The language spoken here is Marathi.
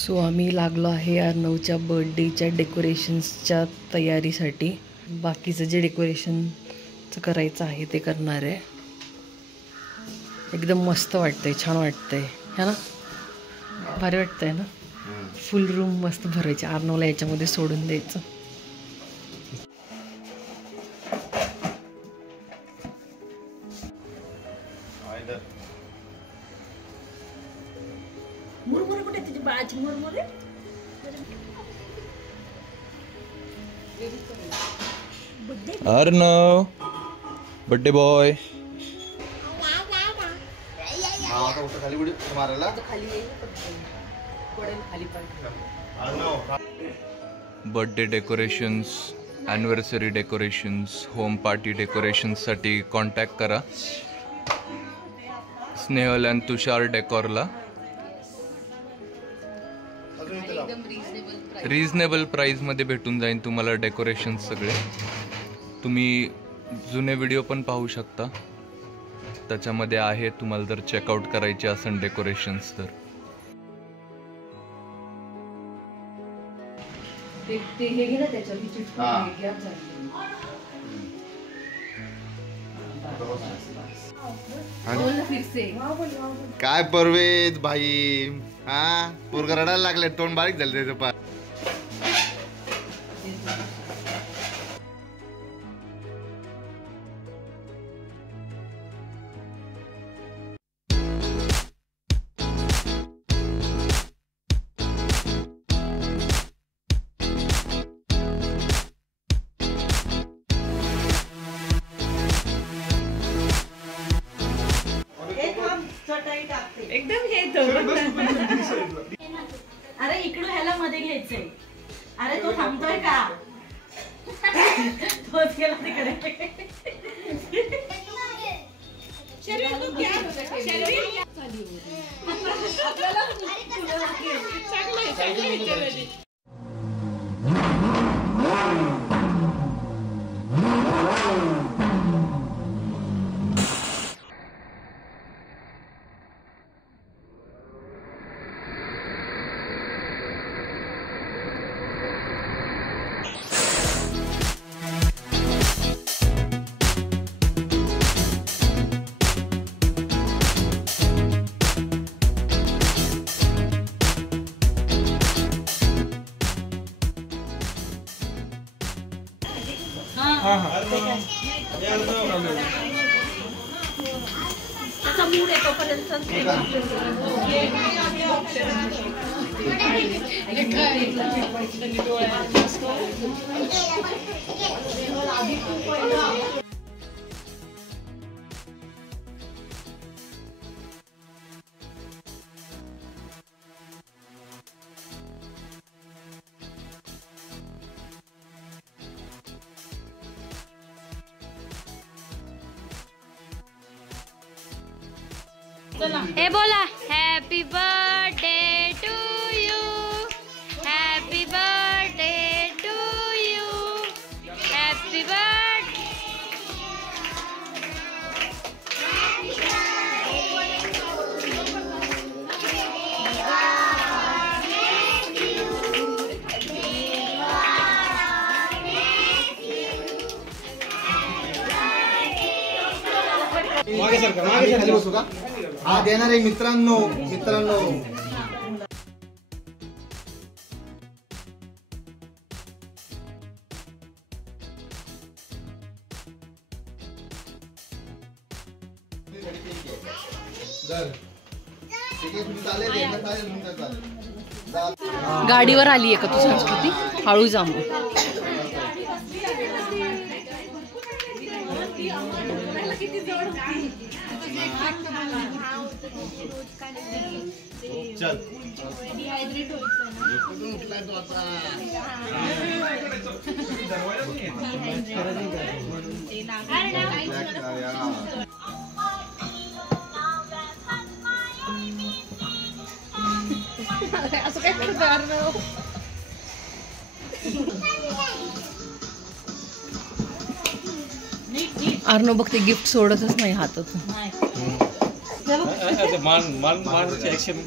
सो आम्ही लागलो आहे अर्णवच्या बर्थडेच्या डेकोरेशन्सच्या तयारीसाठी. बाकीचं जे डेकोरेशनचं करायचं आहे ते करणार आहे. एकदम मस्त वाटतंय, छान वाटतंय है ना, भारी वाटतंय ना. फुल रूम मस्त भरायची, अर्णवला याच्यामध्ये सोडून द्यायचं. Arnav birthday boy. Birthday decorations, anniversary decorations, home party डेकोरेशन्ससाठी कॉन्टॅक्ट करा स्नेहल आणि तुषार डेकोरला. रिजनेबल प्राईजमध्ये भेटून जाईल तुम्हाला डेकोरेशन्स सगळे. तुम्ही जुने व्हिडिओ पण पाहू शकता, त्याच्यामध्ये आहे. तुम्हाला जर चेकआउट करायचे असेल डेकोरेशन्स तर. काय परवेज भाई, हा पोरगा रडायला लागले, तोंड बारीक झालं त्याचं पार. एकदम हे अरे इकडून ह्याला मध्ये घ्यायचंय. अरे तो थांबतोय का, तोच गेला तिकडे. मूड आहे तोपर्यंत. हे बोला, happy birthday to you, happy birthday to you, happy birthday. मागे खाली बसू का? हा देणार आहे मित्रांनो. गाडीवर आली आहे का तू संस्कृती? हळू जांबू. चल असं काय करणार ना. अर्णव बघते गिफ्ट सोडतच नाही हातात. मान मान मान ऍक्शन